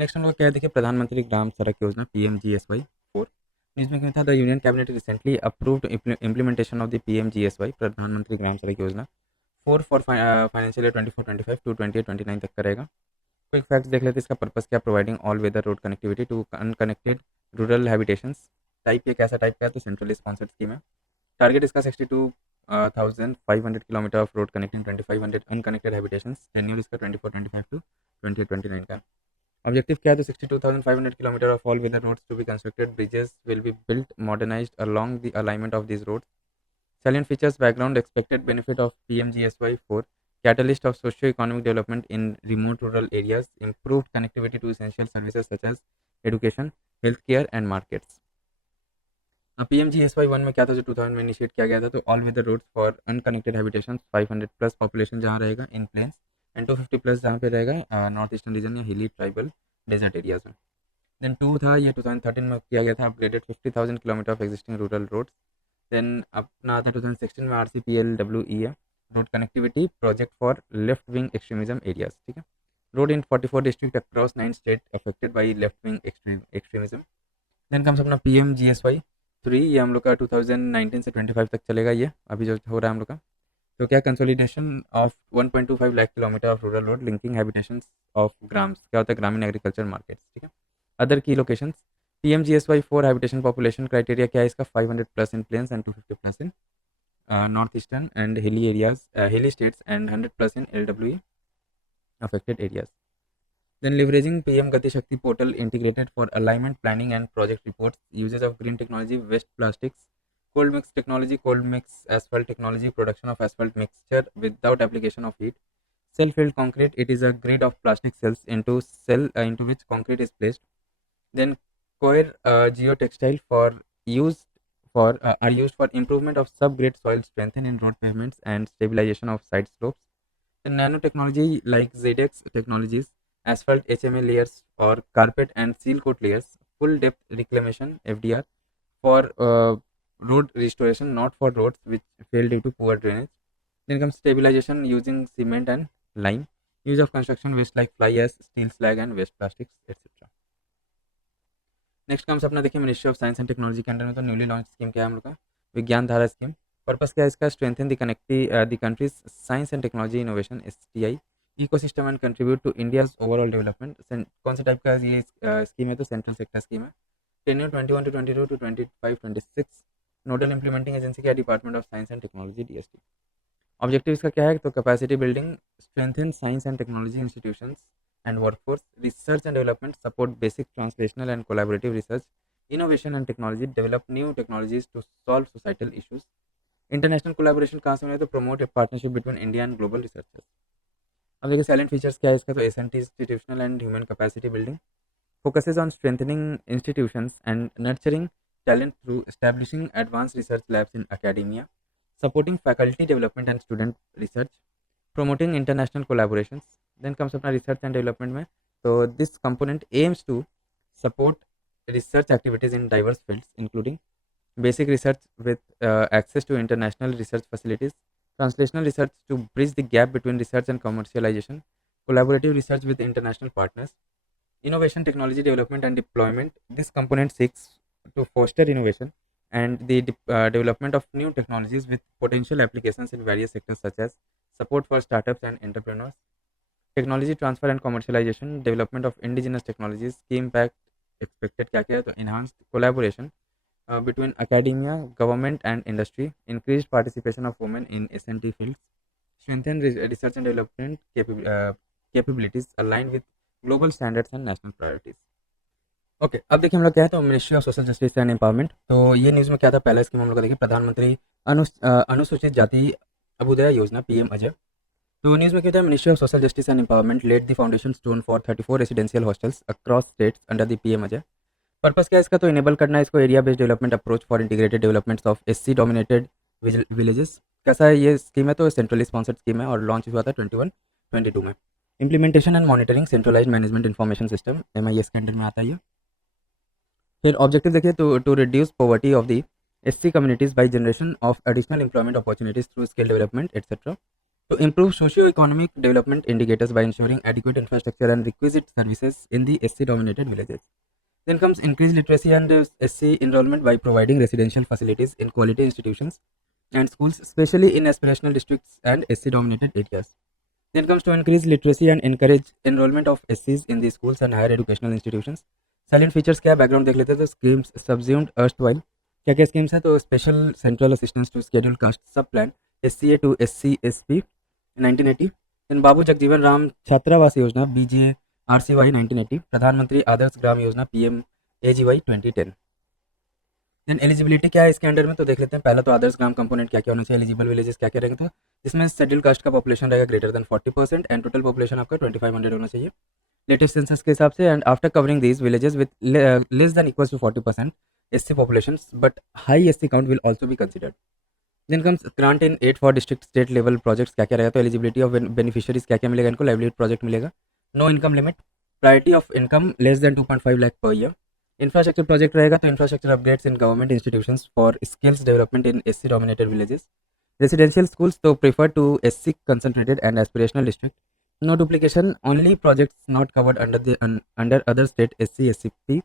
Next हम लोग क्या है देखिए, प्रधानमंत्री ग्राम सड़क योजना PMGSY 4। न्यूज़ में क्या था, the union cabinet recently approved implementation of the PMGSY प्रधानमंत्री ग्राम सड़क योजना 4 फॉर फाइनेंशियल ईयर 24-25 टू 28-29 तक करेगा। क्विक फैक्ट्स देख लेते हैं, इसका पर्पस क्या, providing all weather road connectivity to unconnected rural habitations. Type ये कैसा टाइप का है, तो सेंट्रली स्पॉन्सर्ड स्कीम है। टारगेट इसका 62,500 kilometer of road connecting 2500 unconnected habitations. Tenure इसका 24-25 टू 28-29 का। ऑब्जेक्टिव क्या है, तो 62,500 kilometer of all weather roads to be constructed, bridges will be built modernized along the alignment of this roads. Salient features, background, expected benefit of PMGSY 4, catalyst of socio-economic development in remote rural areas, improved connectivity to essential services such as education, healthcare and markets. अब PMGSY 1 में क्या था, जो 2000 में initiate किया गया था, तो all weather roads for unconnected habitation 500 plus population जहाँ रहेगा इन प्लेन्स, एंड 250 प्लस जहाँ पे रहेगा नॉर्थ ईस्टर्न रीजन या हिली ट्राइबल डेजर्ट एरियाज में। देन 2 था, ये 2013 में किया गया था, upgraded 50,000 kilometer of existing rural roads. Then अपना आता 2016 में RCPLWE है, road connectivity project for left wing extremism areas, ठीक है। Road in 44 district across 9 state affected by left wing extremism. Then comes अपना PMGSY 3, ये हम लोग का 2019 से 25 तक चलेगा, ये अभी जो हो रहा है हम लोग का। तो क्या, consolidation of 1.25 lakh kilometre of rural road linking habitations of grams, क्या होता है, ग्रामीण एग्रीकल्चर मार्केट्स, ठीक है। अदर की locations, PMGSY 4 habitation population criteria क्या है इसका, 500 plus in plains and 250 plus in north eastern and hilly areas, hilly states and 100 plus in LWE affected areas. Then leveraging PM Gati Shakti portal integrated for alignment planning and project reports, uses of green technology, waste plastics, cold mix technology, cold mix asphalt technology, production of asphalt mixture without application of heat, self-filled concrete. It is a grid of plastic cells into which concrete is placed. Then coir geotextile for used are used for improvement of subgrade soil strengthen in road pavements and stabilization of side slopes. The nanotechnology like ZX technologies, asphalt HMA layers or carpet and seal coat layers, full depth reclamation FDR for road restoration, not for roads which fail due to poor drainage. Then comes stabilization using cement and lime, use of construction waste like fly ash, steel slag and waste plastics, etc. Next comes अपना देखिए, ministry of science and technology के under में तो newly launch scheme क्या है हम लोग का, विज्ञान धारा स्कीम। पर्पस क्या है इसका, strengthen the country's science and technology innovation STI ecosystem and contribute to India's overall development. कौन सी टाइप का ये स्कीम है, तो सेंट्रल सेक्टर स्कीम है। Tenure 21 to 22 to 25-26। Nodal implementing agency क्या, department of science and technology DST। Objective इसका क्या है, तो capacity building, strengthen science and technology institutions and workforce, research and development, support basic translational and collaborative research, innovation and technology, develop new technologies to solve societal issues. International collaboration कहाँ से मिले, तो promote A partnership between India and global researchers. अब देखिए salient features क्या है इसका, तो SNT institutional and human capacity building, focuses on strengthening institutions and nurturing talent through establishing advanced research labs in academia, supporting faculty development and student research, promoting international collaborations. Then comes अपना research and development में, तो this component aims to support research activities in diverse fields including basic research with access to international research facilities, translational research to bridge the gap between research and commercialization, collaborative research with international partners, innovation, technology development and deployment. This component seeks to foster innovation and the development of new technologies with potential applications in various sectors such as support for startups and entrepreneurs, technology transfer and commercialization, development of indigenous technologies, key impact expected क्या क्या है, तो enhanced collaboration between academia, government and industry, increased participation of women in SNT fields, strengthen research and development capabilities aligned with global standards and national priorities. Okay, अब देखिए हम लोग क्या है, तो ministry of social justice and empowerment. तो ये news में क्या था, पहला स्कीम हम लोग का देखिए, प्रधानमंत्री अनुसूचित जाति अभ्युदय योजना PM अजय। तो न्यूज़ में क्या था, ministry of social justice and empowerment laid the foundation stone for 34 residential hostels across states under the PM AJAY. Purpose क्या है इसका, तो इनेबल करना है इसको area based development approach for integrated developments of SC dominated villages. कैसा है ये स्कीम है, तो सेंट्रली स्पॉन्सर्ड स्कीम है और लॉन्च हुआ था 21-22 में। Implementation and monitoring centralized management information system MIS के अंडर में आता है ये। फिर ऑब्जेक्टिव देखिए, to reduce poverty of the SC communities by generation of additional employment opportunities through skill development etcetera, to improve socio-economic development indicators by ensuring adequate infrastructure and requisite services in the SC-dominated villages. Then comes increased literacy and SC enrollment by providing residential facilities in quality institutions and schools, especially in aspirational districts and SC-dominated areas. Then comes to increase literacy and encourage enrollment of SCs in the schools and higher educational institutions. Salient features क्या background देख लेते हैं तो schemes subsumed erstwhile क्या क्या schemes है तो special central assistance to scheduled caste sub plan SCA to SC/SC 1980 then Babu Jagjivan Ram Chhatrawas Yojana BJRCY 1980 प्रधानमंत्री Adarsh Gram Yojana PMAGY 2010 then eligibility क्या है इसके अंडर में तो देख लेते हैं पहला तो आदर्श ग्राम कंपोनेंट क्या क्या होना चाहिए एलिजिबल विलेजेस क्या क्या रहेंगे तो जिसमें शेड्यूल कास्ट का पॉपुलेशन रहेगा greater than 40% and total population आपका 2500 होना चाहिए लेटेस्ट सेंसस के हिसाब से and after covering these villages with less than equals to 40% SC populations but high SC count will also be considered. Then comes grant in aid for district state level projects क्या क्या रहेगा तो eligibility of beneficiaries क्या क्या मिलेगा इनको livelihood project मिलेगा no income limit priority of income less than 2.5 lakh per year infrastructure project रहेगा तो infrastructure upgrades in government institutions for skills development in SC dominated villages residential schools तो prefer to SC concentrated and aspirational district no duplication only projects not covered under other state SC/SCP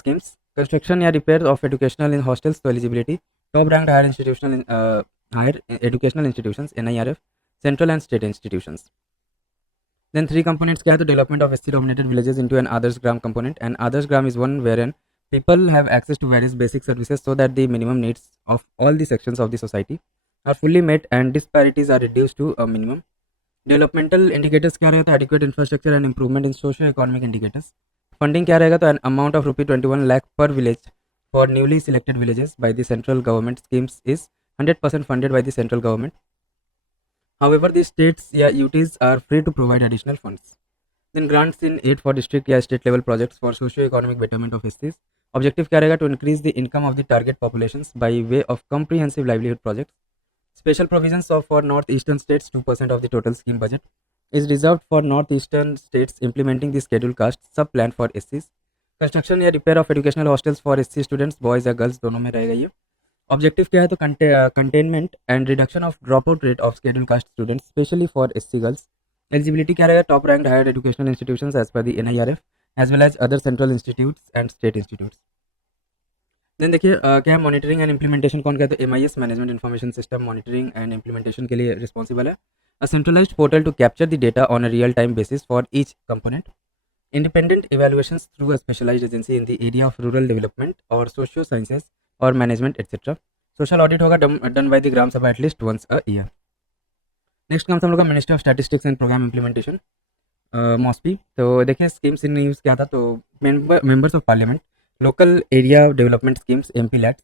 schemes construction या repair of educational in hostels to eligibility top ranked higher educational institutions NIRF central and state institutions then three components क्या है तो development of SC dominated villages into an others gram component and others gram is one wherein people have access to various basic services so that the minimum needs of all the sections of the society are fully met and disparities are reduced to a minimum developmental indicators क्या रहेगा तो adequate infrastructure and improvement in socio economic indicators funding क्या रहेगा तो an amount of ₹21 lakh per village for newly selected villages by the central government schemes is 100% funded by the central government. However, the states या UTs are free to provide additional funds. Then grants in aid for district या state level projects for socio-economic betterment of SCs. Objective क्या रहेगा to increase the income of the target populations by way of comprehensive livelihood projects. Special provisions of for northeastern states 2% of the total scheme budget is reserved for northeastern states implementing the schedule caste sub plan for SCs. Construction या repair of educational hostels for SC students boys या girls दोनों में रहेगा ये. Objective क्या है तो containment and reduction of drop out rate of schedule caste students specially for SC girls eligibility क्या रहेगा top ranked higher educational institutions as per the NIRF as well as other central institutes and state institutes then देखिए क्या है monitoring and implementation कौन कहते हैं MIS management information system monitoring and implementation के लिए रिस्पॉन्सिबल है a centralised portal to capture the data on a real time basis for each component independent evaluations through a specialized agency in the area of rural development or socio sciences or management etc. Social audit होगा done by the gram sabha at least once a year. Next काम था हम लोग का ministry of statistics and programme implementation MoSPI. तो देखिए schemes in news क्या था तो members of parliament local area development schemes MP-LAT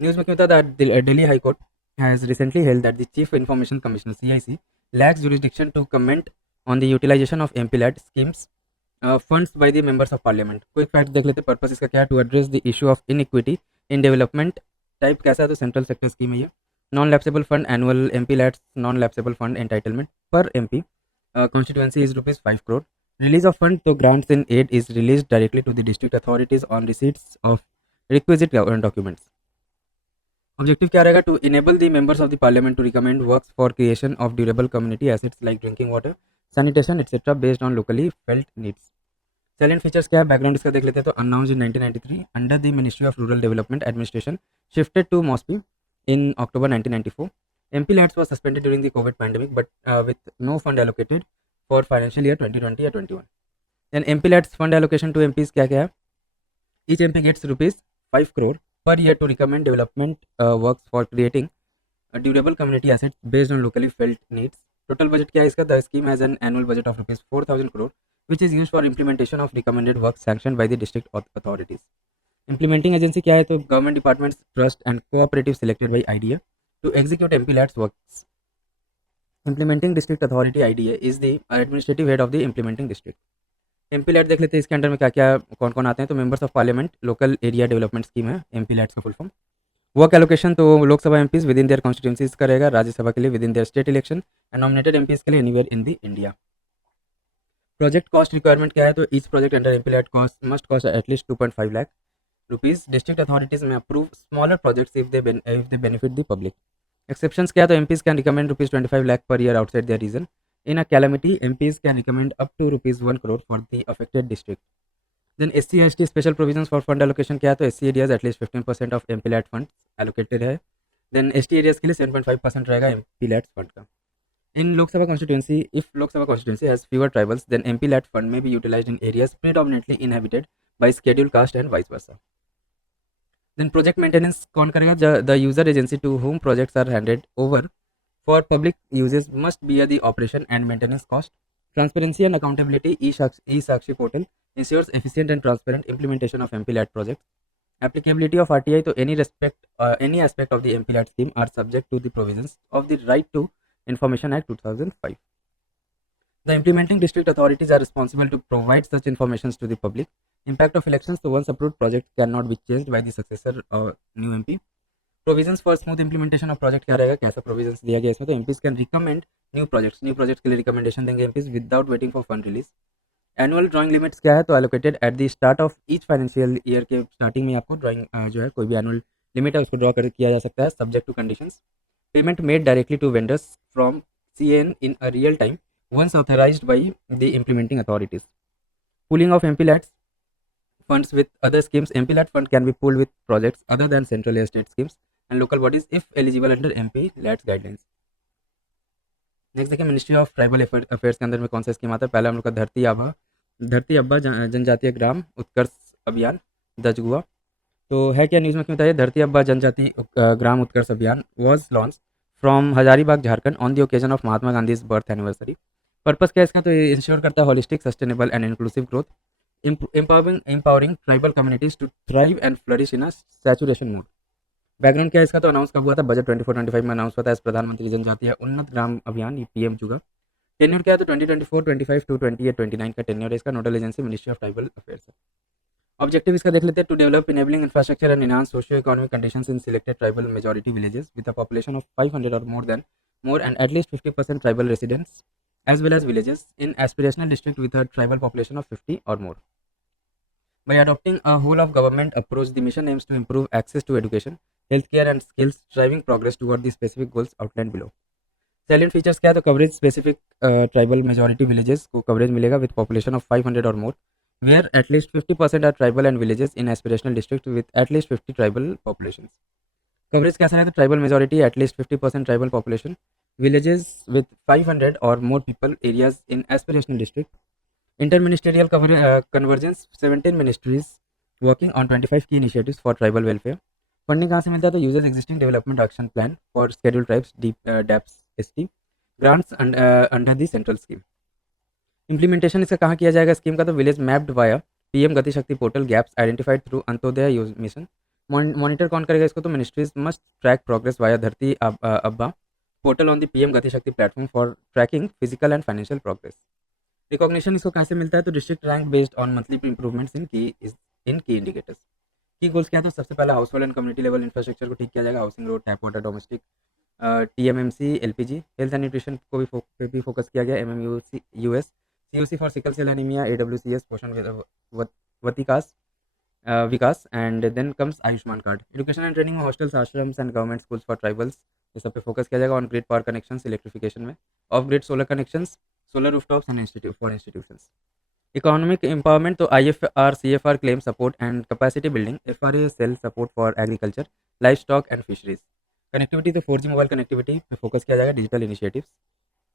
news में क्यों था that Delhi high court has recently held that the chief information commissioner CIC lacks jurisdiction to comment on the utilization of MP-LAT schemes funds by the members of parliament. Quick fact देख लेते purpose इसका क्या है to address the issue of inequity in development type कैसा है तो central sector scheme है ये non lapsable fund annual MP-LAT non lapsable fund entitlement per MP constituency is ₹5 crore release of fund तो grants in aid is released directly to the district authorities on receipts of requisite documents. Objective क्या रहेगा to enable the members of the parliament to recommend works for creation of durable community assets like drinking water sanitation etc based on locally felt needs. Salient features क्या है background इसका देख लेते हैं तो announced in 1993 under the Ministry of Rural Development Administration shifted to MOSPI in October 1994. MP-LATs was suspended during the COVID pandemic but with no fund allocated for financial year 2020 or 21. Then MP-LATs fund allocation to MPs क्या क्या है each MP gets ₹5 crore per year to recommend development works for creating a durable community assets based on locally felt needs. Total budget क्या है इसका the scheme has an annual budget of ₹4,000 crore which is used for implementation of recommended works sanctioned by the district authorities. Implementing agency क्या है तो government departments trust and cooperatives selected by IDA to execute MP-LATs works. Implementing district authority IDA is the administrative head of the implementing district. MP-LAT देख लेते हैं इसके under में क्या क्या कौन कौन आते हैं तो members of parliament local area development scheme है MP-LATs का फुल फॉर्म. वर्क एलोकेशन तो Lok Sabha MPs with in their constituencies का रहेगा राज्यसभा के लिए with in their state election and nominated MPs के लिए anywhere in the India. Project cost requirement क्या है तो each project under MP-LAT cost must cost at least 2.5 lakh rupees. District authorities may approve smaller projects if they benefit the public. Exceptions क्या है, तो MPs can recommend ₹25 lakh per year outside their region. In a calamity, MPs can recommend up to ₹1 crore for the affected district. Then SC/ST special provisions for fund allocation क्या है, तो SC areas at least 15% of MPLAT funds allocated है. Then ST areas के लिए 7.5% रहेगा MPLAT fund का. In Lok Sabha constituency, if Lok Sabha constituency has fewer tribals, then MPLAT fund may be utilized in areas predominantly inhabited by scheduled caste and vice versa. Then project maintenance कौन करेगा, the user agency to whom projects are handed over for public uses must bear the operation and maintenance cost. Transparency and accountability, e-Sakshi portal ensures efficient and transparent implementation of MPLAT projects. Applicability of RTI, तो any aspect of the MPLAT scheme are subject to the provisions of the Right to Information Act 2005. The implementing district authorities are responsible to provide such information to the public. Impact of elections, so once approved project cannot be changed by the successor or new MP. Provisions for smooth implementation of project क्या रहेगा, कैसा provisions दिया गया इसमें, तो MPs can recommend new projects के लिए recommendation देंगे MPs without waiting for fund release. Annual drawing limits क्या है, तो allocated at the start of each financial year के starting में आपको drawing जो है कोई भी annual limit है उसको draw किया जा सकता है subject to conditions. Payment made directly to vendors from CAN in a real time once authorized by the implementing authorities. Pooling of MPLATs funds with other schemes. MPLAT fund can be pooled with projects other than central or state schemes and local bodies if eligible under MPLAT guidelines. Next देखिए, ministry of tribal affairs के अंदर में कौन सा scheme आता है. पहला हम लोग का धरती अब्बा जनजातीय ग्राम उत्कर्ष अभियान दजगुआ. तो है क्या, न्यूज़ में क्यों बताइए, धरती अब्बा जनजाति ग्राम उत्कर्ष अभियान was launch from Hazaribagh Jharkhand on the occasion of Mahatma Gandhi birth anniversary. Purpose क्या है इसका, तो ये इंश्योर करता है holistic sustainable and inclusive growth, empowering tribal communities to thrive and flourish in a saturation mode. Background क्या है इसका, तो अनाउंस कब हुआ था, बजट 24-25 में अनाउंस हुआ था. प्रधानमंत्री जनजातीय उन्नत ग्राम अभियान, पीएम जुगा. टेन्योर क्या है, तो 2024-25 टू 28-29 का टेन्योर है इसका. Nodal agency ministry of tribal affairs है. ऑब्जेक्टिव इसका देख लेते हैं, to develop enabling infrastructure and enhance socio economic conditions in selected tribal majority villages with a population of 500 और more and at least 50% tribal residents as well as villages in aspirational district with a tribal population of 50 or more. By adopting a whole of government approach, the mission aims to improve access to education, healthcare and skills, driving progress toward the specific goals outlined below. Salient features क्या है, तो coverage specific tribal majority villages को coverage मिलेगा with population of 500 और more, where at least 50% are tribal and villages in aspirational district with at least 50 tribal population. Coverage कैसा है, तो tribal majority at least 50% tribal population, villages with 500 or more people areas in aspirational district. Interministerial convergence, 17 ministries working on 25 key initiatives for tribal welfare. Funding कहाँ से मिलता है, तो users existing development action plan for schedule tribes dapps ST grants under the central scheme. Implementation इसका कहाँ किया जाएगा scheme का, तो village mapped via PM Gati Shakti portal, gaps identified through Antyodaya mission. Monitor कौन करेगा इसको, तो ministries must track progress via Dharti Aaba portal on the PM Gati Shakti platform for tracking physical and financial progress. Recognition इसको कैसे मिलता है, तो district rank based on monthly improvements in key indicators. Key goals क्या है, तो सबसे पहला household and community level infrastructure को ठीक किया जाएगा, housing, road, tap water, domestic, TMMC, LPG, health and nutrition को भी फोकस किया गया, MMUs, COC for sickle cell anaemia, एडब्ल्यूसीएस पोषण विकास and then comes Ayushman card. Education and training में hostels, ashrams and government schools for tribals, ये सब पे फोकस किया जाएगा. On grid power connections, electrification में, off grid solar connections, solar rooftops and institutions. Economic empowerment, तो IFR CFR claim support and capacity building, FRA cell support for agriculture, life stock and fisheries. Connectivity, तो 4G mobile connectivity पे focus किया जाएगा, digital initiatives.